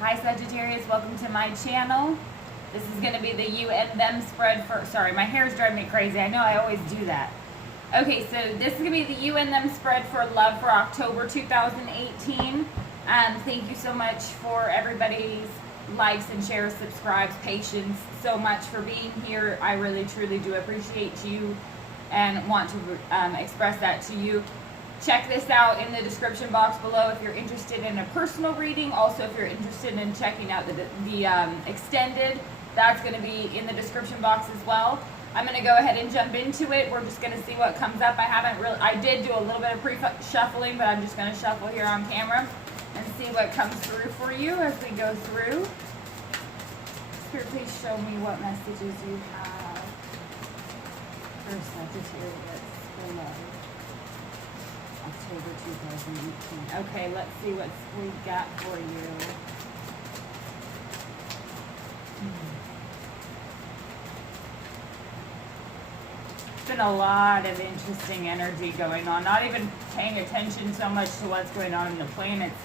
Hi Sagittarius, welcome to my channel. This is going to be the you and them spread for, sorry, my hair is driving me crazy. I know I always do that. Okay, so this is going to be the you and them spread for love for October 2018. Thank you so much for everybody's likes and shares, subscribes, patience, so much for being here. I really truly do appreciate you and want to express that to you. Check this out in the description box below if you're interested in a personal reading. Also, if you're interested in checking out the extended, that's going to be in the description box as well. I'm going to go ahead and jump into it. We're just going to see what comes up. I did do a little bit of pre-shuffling, but I'm just going to shuffle here on camera and see what comes through for you as we go through. Spirit, please show me what messages you have for Sagittarius for love. October 2018. Okay, let's see what we've got for you. It's been a lot of interesting energy going on. Not even paying attention so much to what's going on in the planets,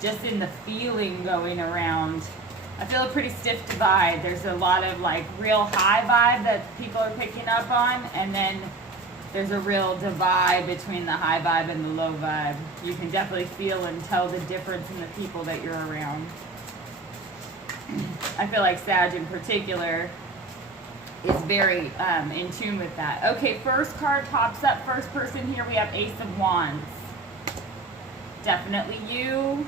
just in the feeling going around. I feel a pretty stiff divide. There's a lot of like real high vibe that people are picking up on, and then there's a real divide between the high vibe and the low vibe. You can definitely feel and tell the difference in the people that you're around. I feel like Sag in particular is very in tune with that. Okay, first card pops up. First person here, we have Ace of Wands. Definitely you.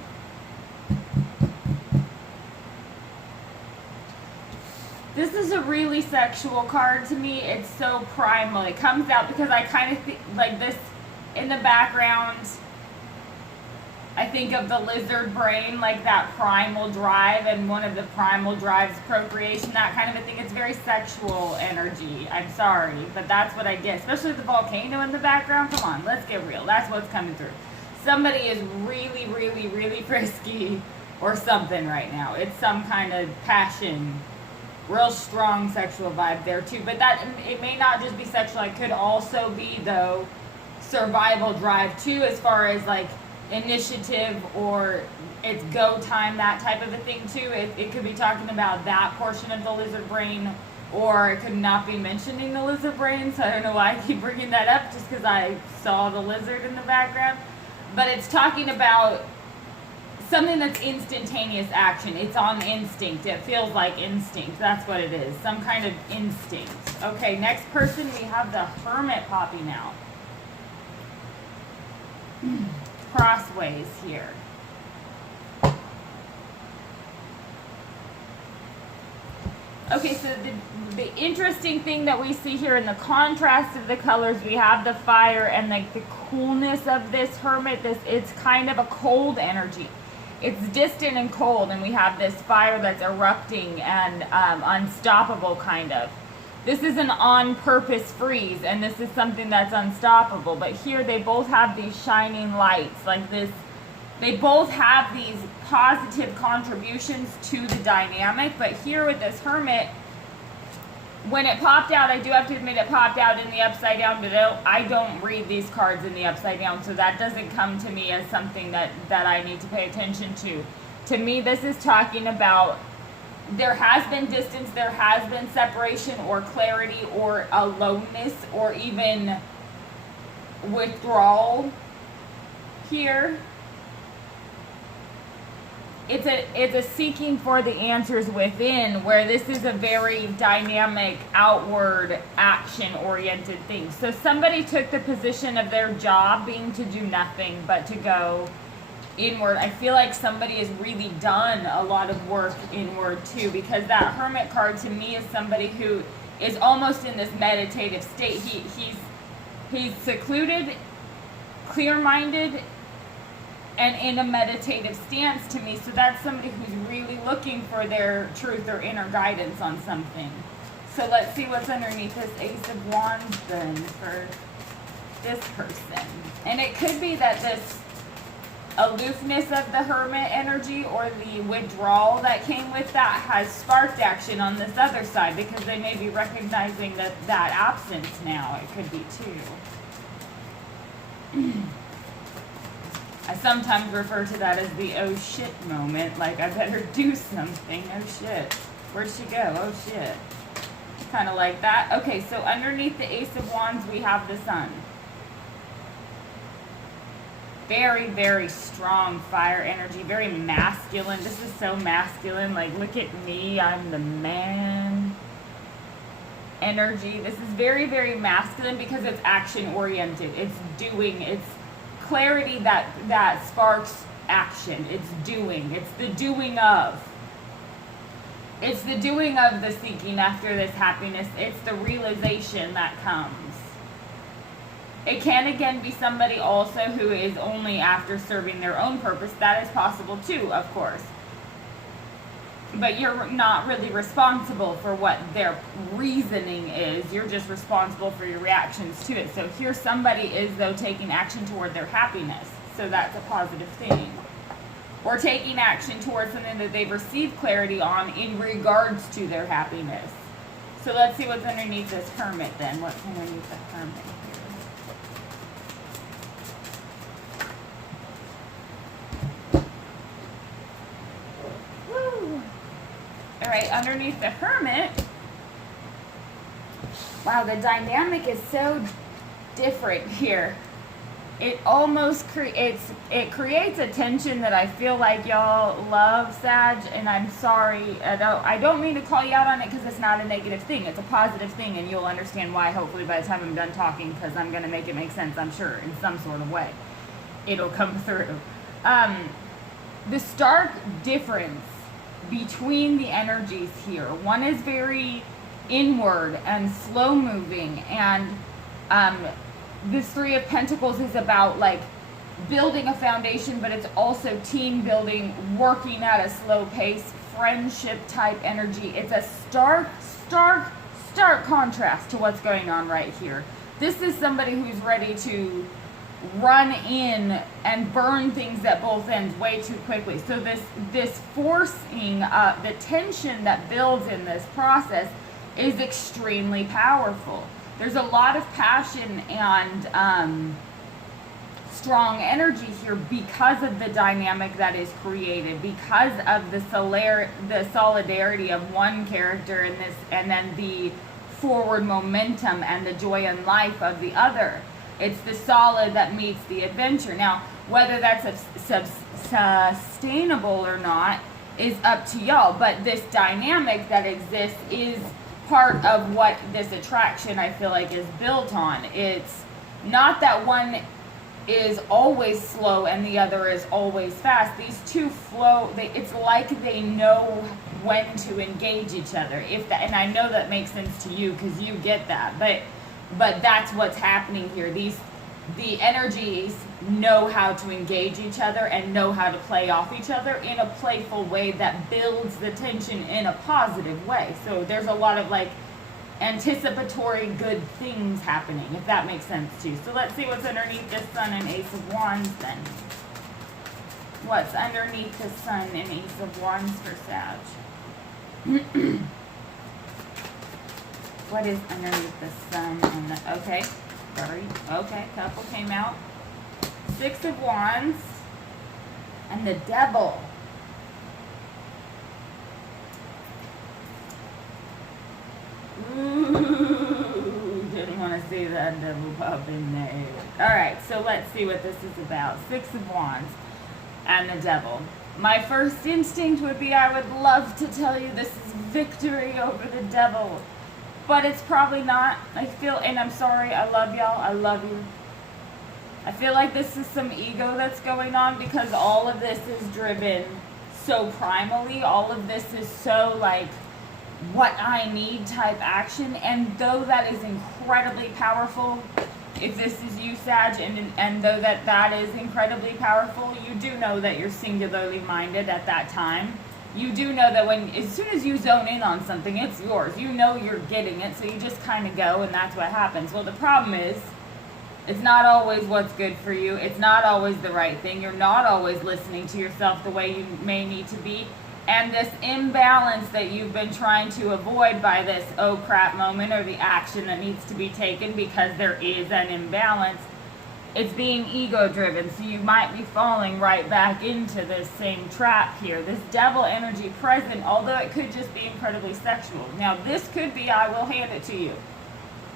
This is a really sexual card to me. It's so primal. It comes out because I kind of think like this in the background. I think of the lizard brain, like that primal drive, and one of the primal drives procreation, that kind of a thing. It's very sexual energy. I'm sorry, but that's what I get. Especially the volcano in the background. Come on, let's get real. That's what's coming through. Somebody is really, really, really frisky or something right now. It's some kind of passion. Real strong sexual vibe there too, but that it may not just be sexual. It could also be though survival drive too, as far as like initiative or it's go time, that type of a thing too. It could be talking about that portion of the lizard brain, or it could not be mentioning the lizard brain. So I don't know why I keep bringing that up, just because I saw the lizard in the background. But it's talking about something that's instantaneous action. It's on instinct. It feels like instinct. That's what it is. Some kind of instinct. Okay, next person, we have the Hermit popping out. Crossways here. Okay, so the interesting thing that we see here in the contrast of the colors, we have the fire and like the coolness of this Hermit. It's kind of a cold energy. It's distant and cold, and we have this fire that's erupting and unstoppable kind of. This is an on-purpose freeze, and this is something that's unstoppable. But here they both have these shining lights like this. They both have these positive contributions to the dynamic. But here with this Hermit, when it popped out, I do have to admit it popped out in the upside down, but I don't read these cards in the upside down, so that doesn't come to me as something that I need to pay attention to. To me, this is talking about there has been distance, there has been separation or clarity or aloneness or even withdrawal here. It's a seeking for the answers within, where this is a very dynamic, outward, action-oriented thing. So somebody took the position of their job being to do nothing but to go inward. I feel like somebody has really done a lot of work inward too, because that Hermit card to me is somebody who is almost in this meditative state. He's secluded, clear-minded, and in a meditative stance to me. So that's somebody who's really looking for their truth or inner guidance on something. So let's see what's underneath this Ace of Wands then for this person. And it could be that this aloofness of the Hermit energy or the withdrawal that came with that has sparked action on this other side, because they may be recognizing that absence now. It could be too. I sometimes refer to that as the oh shit moment, like I better do something, oh shit. Where'd she go? Oh shit. Kind of like that. Okay, so underneath the Ace of Wands, we have the Sun. Very, very strong fire energy, very masculine. This is so masculine. Like, look at me, I'm the man. Energy. This is very, very masculine because it's action oriented. It's doing. It's clarity that sparks action. It's doing. It's the doing of. It's the doing of the seeking after this happiness. It's the realization that comes. It can again be somebody also who is only after serving their own purpose. That is possible too, of course. But you're not really responsible for what their reasoning is. You're just responsible for your reactions to it. So here somebody is, though, taking action toward their happiness. So that's a positive thing. Or taking action towards something that they've received clarity on in regards to their happiness. So let's see what's underneath this Hermit then. What's underneath the Hermit here? All right, underneath the Hermit, wow, the dynamic is so different here. It almost creates a tension that I feel like y'all love, Sag, and I'm sorry, I don't mean to call you out on it because it's not a negative thing. It's a positive thing, and you'll understand why, hopefully, by the time I'm done talking, because I'm going to make it make sense, I'm sure, in some sort of way. It'll come through. The stark difference between the energies here. One is very inward and slow moving, and this Three of Pentacles is about like building a foundation, but it's also team building, working at a slow pace, friendship type energy. It's a stark contrast to what's going on right here. This is somebody who's ready to run in and burn things at both ends way too quickly. So this forcing, the tension that builds in this process is extremely powerful. There's a lot of passion and strong energy here because of the dynamic that is created, because of the solidarity of one character in this, and then the forward momentum and the joy in life of the other. It's the solid that meets the adventure. Now, whether that's sustainable or not is up to y'all, but this dynamic that exists is part of what this attraction, I feel like, is built on. It's not that one is always slow and the other is always fast. These two flow, it's like they know when to engage each other. And I know that makes sense to you because you get that, but that's what's happening here. The energies know how to engage each other and know how to play off each other in a playful way that builds the tension in a positive way. So there's a lot of like anticipatory good things happening, if that makes sense too. So let's see what's underneath the Sun and Ace of Wands then. What's underneath the Sun and Ace of Wands for Sag? What is underneath the Sun and the, okay, sorry, okay, couple came out. Six of Wands and the Devil. Ooh, didn't want to see that devil pop in there. Alright, so let's see what this is about. Six of Wands and the Devil. My first instinct would be I would love to tell you this is victory over the devil. But it's probably not. I feel, and I'm sorry, I love y'all, I love you. I feel like this is some ego that's going on because all of this is driven so primally. All of this is so like what I need type action. And though that is incredibly powerful, if this is you, Sag, and though that is incredibly powerful, you do know that you're singularly minded at that time. You do know that as soon as you zone in on something, it's yours. You know you're getting it, so you just kind of go, and that's what happens. Well, the problem is, it's not always what's good for you. It's not always the right thing. You're not always listening to yourself the way you may need to be. And this imbalance that you've been trying to avoid by this oh crap moment or the action that needs to be taken because there is an imbalance It's being ego driven, so you might be falling right back into this same trap here. This devil energy present, although it could just be incredibly sexual. Now this could be, I will hand it to you,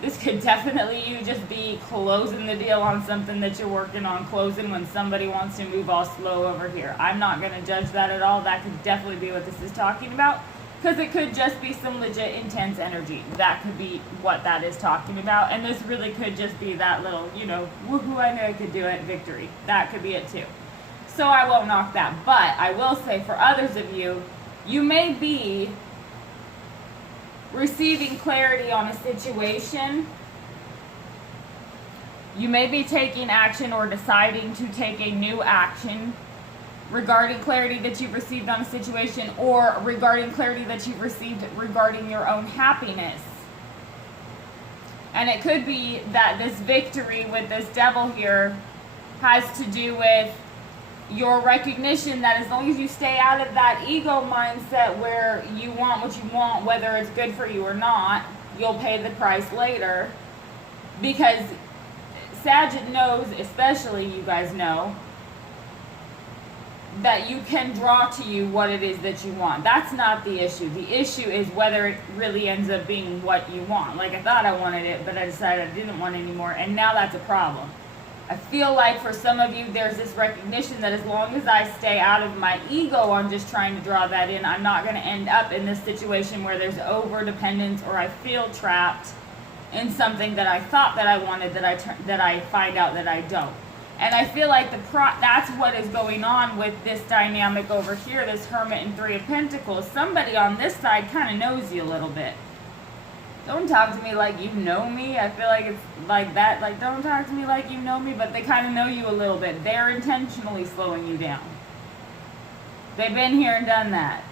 this could definitely you just be closing the deal on something that you're working on closing when somebody wants to move all slow over here. I'm not going to judge that at all. That could definitely be what this is talking about, because it could just be some legit intense energy. That could be what that is talking about. And this really could just be that little, you know, woohoo, I knew I could do it, victory. That could be it too. So I won't knock that. But I will say for others of you, you may be receiving clarity on a situation. You may be taking action or deciding to take a new action regarding clarity that you've received on a situation, or regarding clarity that you've received regarding your own happiness. And it could be that this victory with this devil here has to do with your recognition that as long as you stay out of that ego mindset where you want what you want, whether it's good for you or not, you'll pay the price later. Because Sagitt knows, especially you guys know, that you can draw to you what it is that you want. That's not the issue. The issue is whether it really ends up being what you want. Like, I thought I wanted it, but I decided I didn't want it anymore, and now that's a problem. I feel like for some of you, there's this recognition that as long as I stay out of my ego on just trying to draw that in, I'm not going to end up in this situation where there's over-dependence or I feel trapped in something that I thought that I wanted that I find out that I don't. And I feel like that's what is going on with this dynamic over here, this Hermit and Three of Pentacles. Somebody on this side kind of knows you a little bit. Don't talk to me like you know me. I feel like it's like that. Like, don't talk to me like you know me, but they kind of know you a little bit. They're intentionally slowing you down. They've been here and done that.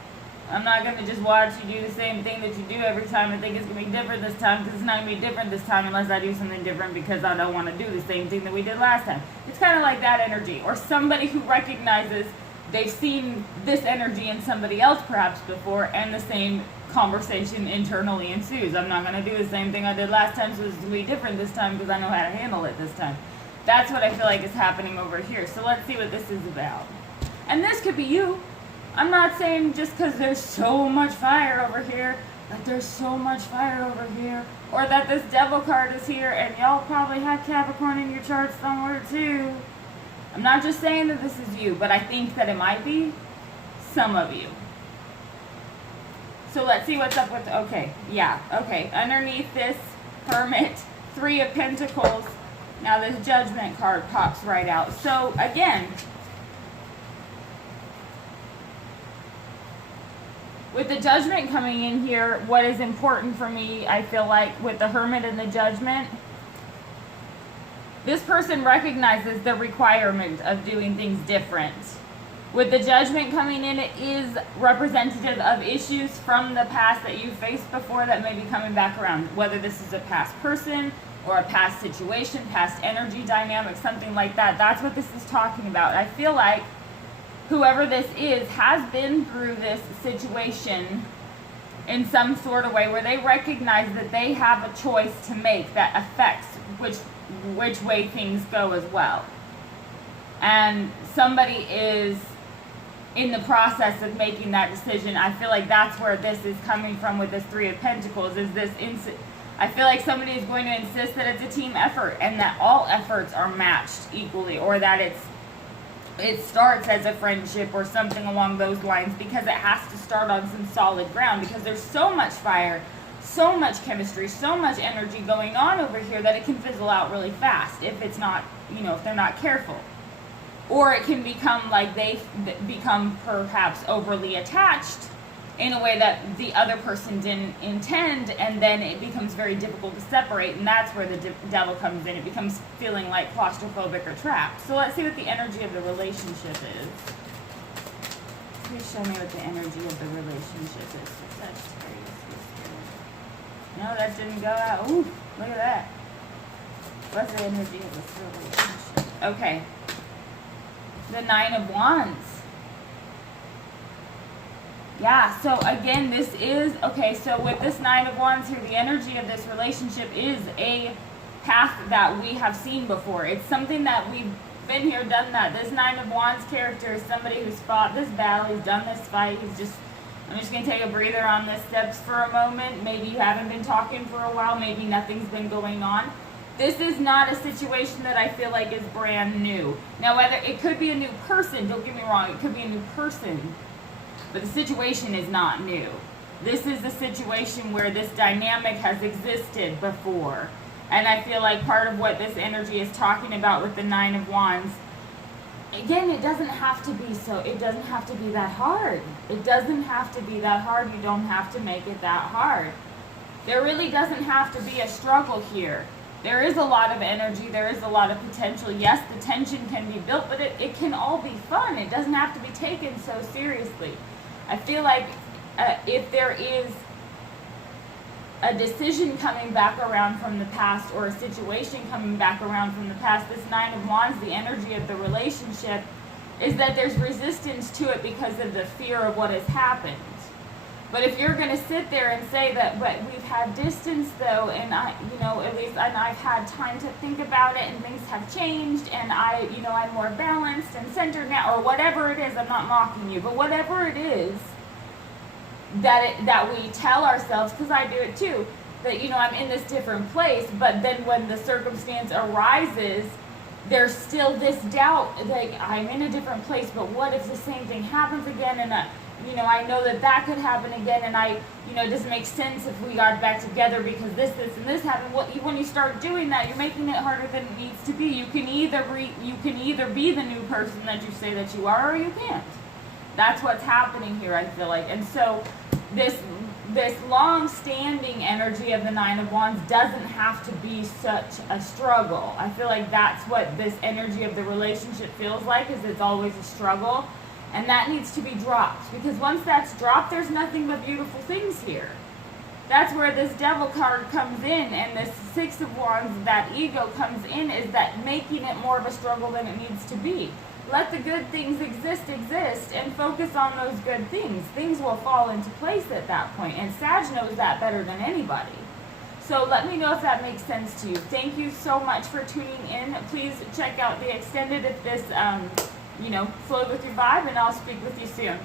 I'm not going to just watch you do the same thing that you do every time and think it's going to be different this time, because it's not going to be different this time unless I do something different because I don't want to do the same thing that we did last time. It's kind of like that energy. Or somebody who recognizes they've seen this energy in somebody else perhaps before, and the same conversation internally ensues. I'm not going to do the same thing I did last time, so it's going to be different this time because I know how to handle it this time. That's what I feel like is happening over here. So let's see what this is about. And this could be you. I'm not saying just because there's so much fire over here, that there's so much fire over here, or that this devil card is here and y'all probably have Capricorn in your chart somewhere too. I'm not just saying that this is you, but I think that it might be some of you. So let's see what's up with, okay, yeah, okay. Underneath this Hermit, Three of Pentacles, now this Judgment card pops right out. So again, with the Judgment coming in here, what is important for me, I feel like, with the Hermit and the Judgment, this person recognizes the requirement of doing things different. With the Judgment coming in, it is representative of issues from the past that you faced before that may be coming back around. Whether this is a past person or a past situation, past energy dynamic, something like that. That's what this is talking about. I feel like whoever this is has been through this situation in some sort of way where they recognize that they have a choice to make that affects which way things go as well. And somebody is in the process of making that decision. I feel like that's where this is coming from with this Three of Pentacles, is this I feel like somebody is going to insist that it's a team effort and that all efforts are matched equally, or that it starts as a friendship or something along those lines, because it has to start on some solid ground, because there's so much fire, so much chemistry, so much energy going on over here that it can fizzle out really fast if it's not, you know, if they're not careful. Or it can become like they become perhaps overly attached in a way that the other person didn't intend, and then it becomes very difficult to separate, and that's where the devil comes in. It becomes feeling like claustrophobic or trapped. So let's see what the energy of the relationship is. Please show me what the energy of the relationship is. Sagittarius. No, that didn't go out. Ooh, look at that. What's the energy of this relationship? Okay. The Nine of Wands. Yeah, so again, this is, okay, so with this Nine of Wands here, the energy of this relationship is a path that we have seen before. It's something that we've been here, done that. This Nine of Wands character is somebody who's fought this battle, he's done this fight, I'm just going to take a breather on this steps for a moment. Maybe you haven't been talking for a while, maybe nothing's been going on. This is not a situation that I feel like is brand new. Now, whether it could be a new person, don't get me wrong, it could be a new person, but the situation is not new. This is a situation where this dynamic has existed before. And I feel like part of what this energy is talking about with the Nine of Wands, again, it doesn't have to be that hard. It doesn't have to be that hard. You don't have to make it that hard. There really doesn't have to be a struggle here. There is a lot of energy. There is a lot of potential. Yes, the tension can be built, but it can all be fun. It doesn't have to be taken so seriously. I feel like if there is a decision coming back around from the past or a situation coming back around from the past, this Nine of Wands, the energy of the relationship, is that there's resistance to it because of the fear of what has happened. But if you're going to sit there and say that, but we've had distance though, and I've had time to think about it, and things have changed, and I'm more balanced and centered now, or whatever it is, I'm not mocking you, but whatever it is, that we tell ourselves, because I do it too, that I'm in this different place, but then when the circumstance arises, there's still this doubt, like I'm in a different place, but what if the same thing happens again, and I know that could happen again, and it doesn't make sense if we got back together because this and this happened. When you start doing that, you're making it harder than it needs to be. You can either be the new person that you say that you are, or you can't. That's what's happening here, I feel like. And so this long-standing energy of the Nine of Wands doesn't have to be such a struggle. I feel like that's what this energy of the relationship feels like, is it's always a struggle. And that needs to be dropped, because once that's dropped, there's nothing but beautiful things here. That's where this Devil card comes in, and this Six of Wands, that ego comes in, is that making it more of a struggle than it needs to be. Let the good things exist, and focus on those good things. Things will fall into place at that point, and Sag knows that better than anybody. So let me know if that makes sense to you. Thank you so much for tuning in. Please check out the extended if this, flowed with your vibe, and I'll speak with you soon.